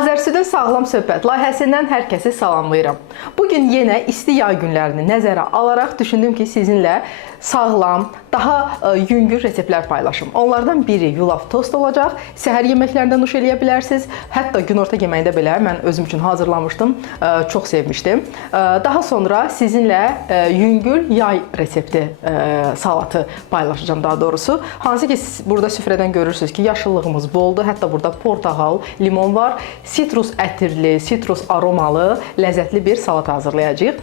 Azərsüdün Sağlam Söhbət layihəsindən hər kəsi salamlayıram. Bugün yenə isti yay günlərini nəzərə alaraq düşündüm ki, sizinlə sağlam, daha yüngül reseptlər paylaşım. Onlardan biri yulaf tost olacaq. Səhər yeməklərində nuş eləyə bilərsiniz. Hətta günorta yeməyində belə mən özüm üçün hazırlamışdım. Çox sevmişdim. Daha sonra sizinlə yüngül yay resepti salatı paylaşacağım daha doğrusu. Hansı ki burada süfrədən görürsünüz ki, yaşıllığımız boldur. Hətta burada portağal, limon var. Sitrus ətirli, sitrus aromalı, ləzzətli bir salat hazırlayacağıq.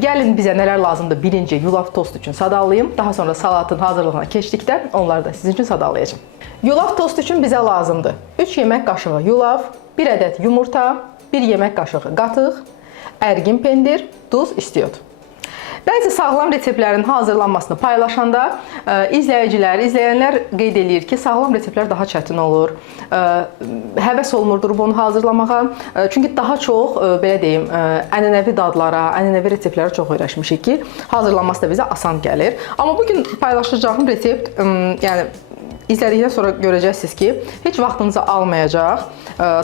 Gəlin bizə nələr lazımdır? Birinci yulaf tost üçün sadalayım. Daha sonra salatın hazırlığına keçdikdə onları da sizin üçün sadalayacağım. Yulaf tost üçün bizə lazımdır 3 yemək qaşığı yulaf, 1 ədəd yumurta, 1 yemək qaşığı qatıq, ərgin pendir, duz, istiot. Bəzi sağlam reseptlərin hazırlanmasını paylaşanda izləyənlər qeyd edir ki, sağlam reseptlər daha çətin olur. Həvəs olmurdur bunu hazırlamağa. Çünki daha çox, belə deyim, ənənəvi dadlara, ənənəvi reseptlərə çox öyrəşmişik ki, hazırlanması da bizə asan gəlir. Amma bugün paylaşacağım resept, yəni İzlədikdən sonra görəcəksiniz ki, heç vaxtınızı almayacaq,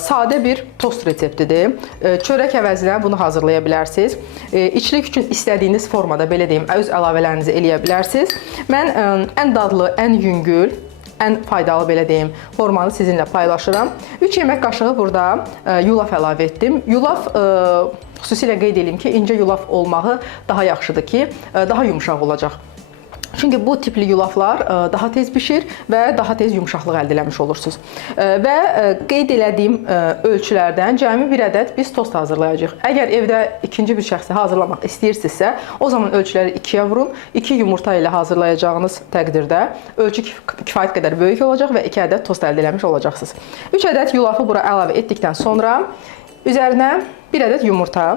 sadə bir tost reseptidir. Çörək əvəzinə bunu hazırlaya bilərsiniz. İçlik üçün istədiyiniz formada, belə deyim, öz əlavələrinizi eləyə bilərsiniz. Mən ən dadlı, ən yüngül, ən faydalı, belə deyim, formanı sizinlə paylaşıram. 3 yemək qaşığı burada yulaf əlavə etdim. Yulaf, xüsusilə qeyd edeyim ki, incə yulaf olmağı daha yaxşıdır ki, daha yumuşaq olacaq. Çünki bu tipli yulaflar daha tez bişir və daha tez yumuşaqlıq əldə etmiş olursunuz. Və qeyd elədiyim ölçülərdən cəmi 1 ədəd biz tost hazırlayacağıq. Əgər evdə ikinci bir şəxsi hazırlamaq istəyirsinizsə, o zaman ölçüləri 2-yə vurun. 2 yumurta ilə hazırlayacağınız təqdirdə ölçü kifayət qədər böyük olacaq və 2 ədəd tost əldə etmiş olacaqsınız. 3 ədəd yulafı bura əlavə etdikdən sonra üzərinə 1 ədəd yumurta,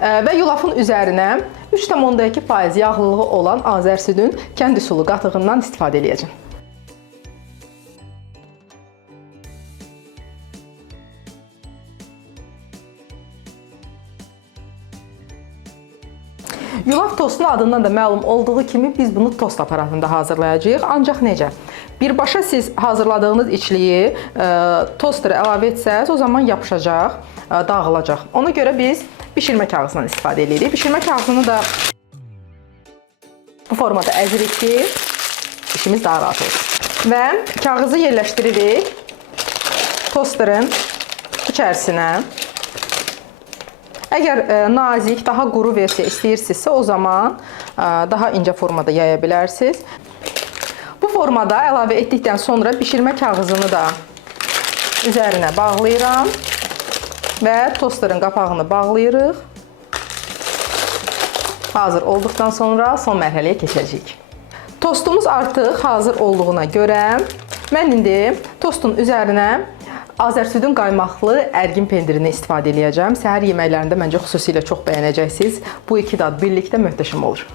və yulafın üzərinə 3,2% yağlılığı olan Azərsüdün kənd üsulu qatığından istifadə edəcəm. Yulaf tostun adından da məlum olduğu kimi biz bunu tost aparatında hazırlayacağıq. Ancaq necə? Birbaşa siz hazırladığınız içliyi tosterə əlavə etsəz, o zaman yapışacaq, dağılacaq. Ona görə biz bişirmə kağızından istifadə edirik. Bişirmə kağızını da bu formada əzirik ki, işimiz daha rahat olsun. Və kağızı yerləşdiririk tosterin içərisinə. Əgər nazik, daha quru versiya istəyirsinizsə, o zaman daha incə formada yaya bilərsiniz. Bu formada əlavə etdikdən sonra bişirmə kağızını da üzərinə bağlayıram və tosterin qapağını bağlayırıq. Hazır olduqdan sonra son mərhələyə keçəcəyik. Tostumuz artıq hazır olduğuna görə mən indi tostun üzərinə Azərsüdün qaymaqlı ərgin pendirini istifadə edəcəm. Səhər yeməklərində məncə xüsusilə çox bəyənəcəksiniz. Bu iki dad birlikdə möhtəşəm olur.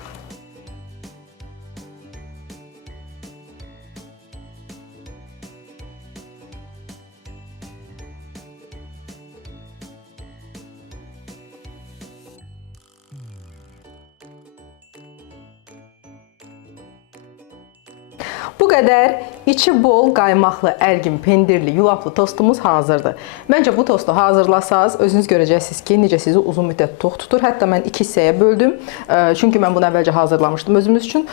Bu qədər içi bol qaymaqlı, ərgin, pendirli, yulaflı tostumuz hazırdır. Məncə bu tostu hazırlasaz, özünüz görəcəksiniz ki, necə sizi uzun müddət tox tutur. Hətta mən 2 hissəyə böldüm. Çünki mən bunu əvvəlcə hazırlamışdım özümüz üçün.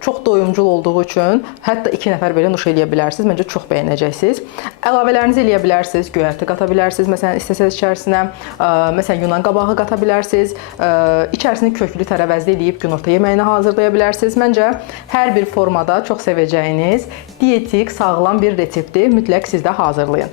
Çox doyumcul olduğu üçün hətta 2 nəfər belə nuş eləyə bilərsiniz. Məncə çox bəyənəcəksiniz. Əlavələrinizi eləyə bilərsiniz. Göyərti qata bilərsiniz. Məsələn, istəsəz içərisinə məsələn yunan qabağı qata bilərsiniz. İçərisini köklü tərəvəzli eləyib günorta yeməyini hazırlaya bilərsiniz. Məncə hər bir formada çox sevəcəyiniz dietik, sağlam bir resepti mütləq siz də hazırlayın.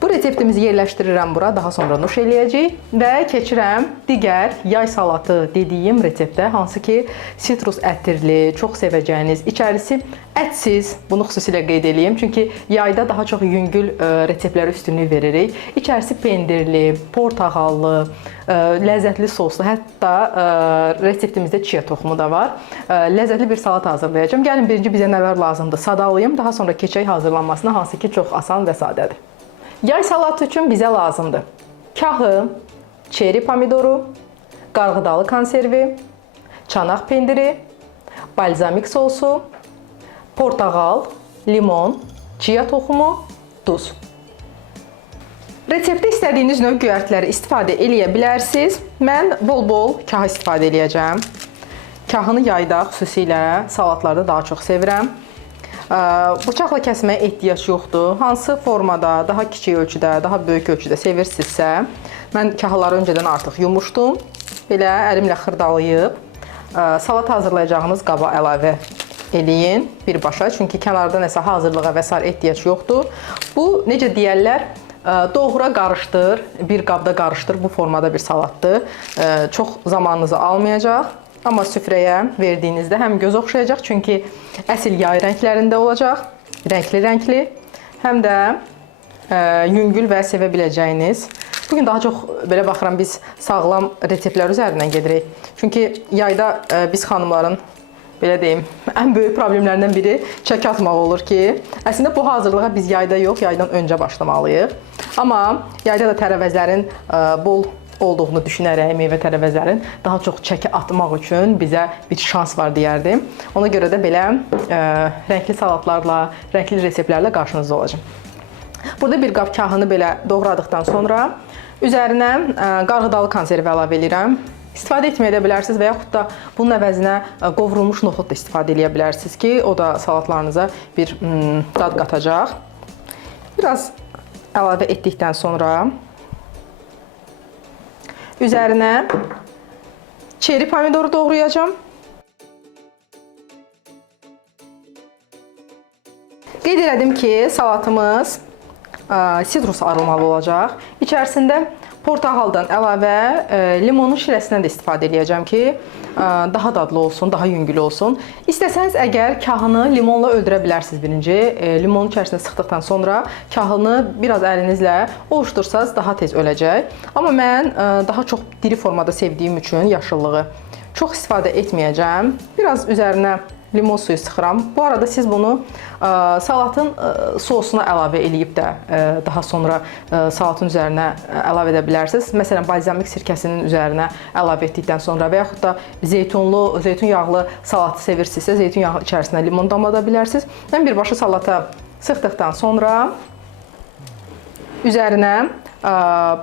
Bu reseptimizi yerləşdirirəm bura, daha sonra nuş eləyəcəyik və keçirəm digər yay salatı dediyim reseptə, hansı ki sitrus ətirli, çox sevəcəyiniz, içərisi ətsiz, bunu xüsusilə qeyd edeyim, çünki yayda daha çox yüngül reseptlərə üstünlük veririk. İçərisi pendirli, portağallı, ləzzətli soslu, hətta reseptimizdə chia toxumu da var. Ləzzətli bir salat hazırlayacağım. Gəlin birinci bizə nələr lazımdır sadalayım, daha sonra keçək hazırlanmasına, hansı ki çox asan və sadədir. Yay salatı üçün bizə lazımdır kahı, çeri pomidoru, qarğıdalı konservi, çanaq pendiri, balzamik sosu, portağal, limon, chia toxumu, duz. Reseptdə istədiyiniz növ göyərtiləri istifadə eləyə bilərsiniz. Mən bol-bol kahı istifadə eləyəcəm. Kahını yayda, xüsusilə salatlarda daha çox sevirəm. Bıçaqla kəsməyə ehtiyac yoxdur. Hansı formada, daha kiçik ölçüdə, daha böyük ölçüdə sevirsinizsə, mən kahları öncədən artıq yumuşdum. Belə əlimlə xırdalayıb, salat hazırlayacağınız qaba əlavə eləyin birbaşa. Çünki kənarda nəsə hazırlığa və s. ehtiyac yoxdur. Bu, necə deyərlər, doğra qarışdır, bir qabda qarışdır, bu formada bir salatdır. Çox zamanınızı almayacaq. Amma süfrəyə verdiyinizdə həm göz oxşayacaq, çünki əsl yay rənglərində olacaq, rəngli-rəngli, həm də yüngül və sevə biləcəyiniz. Bugün daha çox belə baxıram, biz sağlam reseptlər üzərindən gedirik. Çünki yayda biz xanımların, belə deyim, ən böyük problemlərindən biri çəki atmaq olur ki, əslində bu hazırlığa biz yayda yox, yaydan öncə başlamalıyıq. Amma yayda da tərəvəzlərin bol olduğunu düşünərək, meyvə tərəvəzlərin daha çox çəki atmaq üçün bizə bir şans var deyərdim. Ona görə də belə rəngli salatlarla, rəngli reseptlərlə qarşınızda olacağım. Burada bir qab kahını belə doğradıqdan sonra üzərinə qarğıdalı konservi əlavə edirəm. İstifadə etməyə də bilərsiniz və yaxud da bunun əvəzinə qovrulmuş noxud da istifadə edə bilərsiniz ki, o da salatlarınıza bir dad qatacaq. Biraz əlavə etdikdən sonra üzərinə çeri pomidoru doğrayacağım. Qeyd elədim ki, salatımız sitrus aromalı olacaq. İçərisində portahaldan əlavə limonun şirəsindən də istifadə edəcəm ki, daha dadlı olsun, daha yüngül olsun. İstəsəniz əgər kahını limonla öldürə bilərsiniz birinci. Limonun içərisinə sıxdıqdan sonra kahını biraz əlinizlə ovuşdursanız daha tez öləcək. Amma mən daha çox diri formada sevdiyim üçün yaşıllığı çox istifadə etməyəcəm. Biraz üzərinə limon suyu sıxıram. Bu arada siz bunu salatın sosuna əlavə eləyib də daha sonra salatın üzərinə əlavə edə bilərsiniz. Məsələn, balzamik sirkəsinin üzərinə əlavə etdikdən sonra və yaxud da zeytun yağlı salatı sevirsinizsə, zeytun yağı içərisinə limon damlada bilərsiniz. Mən birbaşa salata sıxdıqdan sonra üzərinə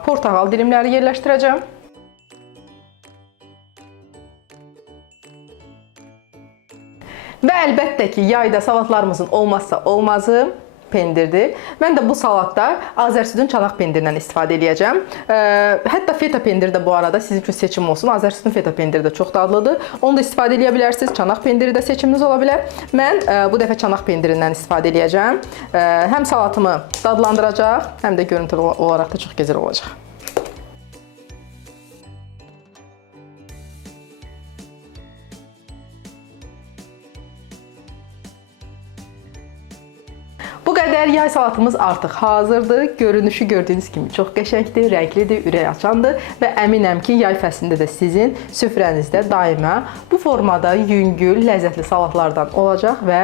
portağal dilimləri yerləşdirəcəm. Və əlbəttə ki, yayda salatlarımızın olmazsa olmazı pendirdir. Mən də bu salatda Azərsüdün çanaq pendirindən istifadə edəcəm. Hətta feta pendiri də bu arada sizin üçün seçim olsun. Azərsüdün feta pendiri də çox dadlıdır. Onu da istifadə edə bilərsiniz. Çanaq pendiri də seçiminiz ola bilər. Mən bu dəfə çanaq pendirindən istifadə edəcəm. Həm salatımı dadlandıracaq, həm də görüntü olaraq da çox gözəl olacaq. Bu qədər yay salatımız artıq hazırdır. Görünüşü gördüyünüz kimi çox qəşəngdir, rənglidir, ürək açandır və əminəm ki, yay fəslində də sizin süfrənizdə daima bu formada yüngül, ləzzətli salatlardan olacaq və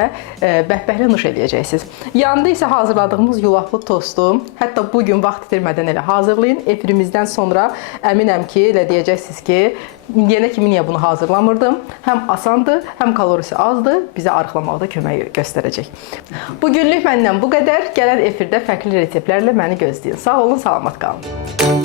bəhbəhlə nuş edəcəksiniz. Yanında isə hazırladığımız yulaflı tostu, hətta bugün vaxt itirmədən elə hazırlayın. Efirimizdən sonra əminəm ki, elə deyəcəksiniz ki, yenə kimi niyə bunu hazırlamırdım? Həm asandır, həm kalorisi azdır, bizə arıqlamaqda kömək göstərəcək. Bugünlük məndən bu qədər. Gələn efirdə fərqli reseptlərlə məni gözləyin. Sağ olun, salamat qalın.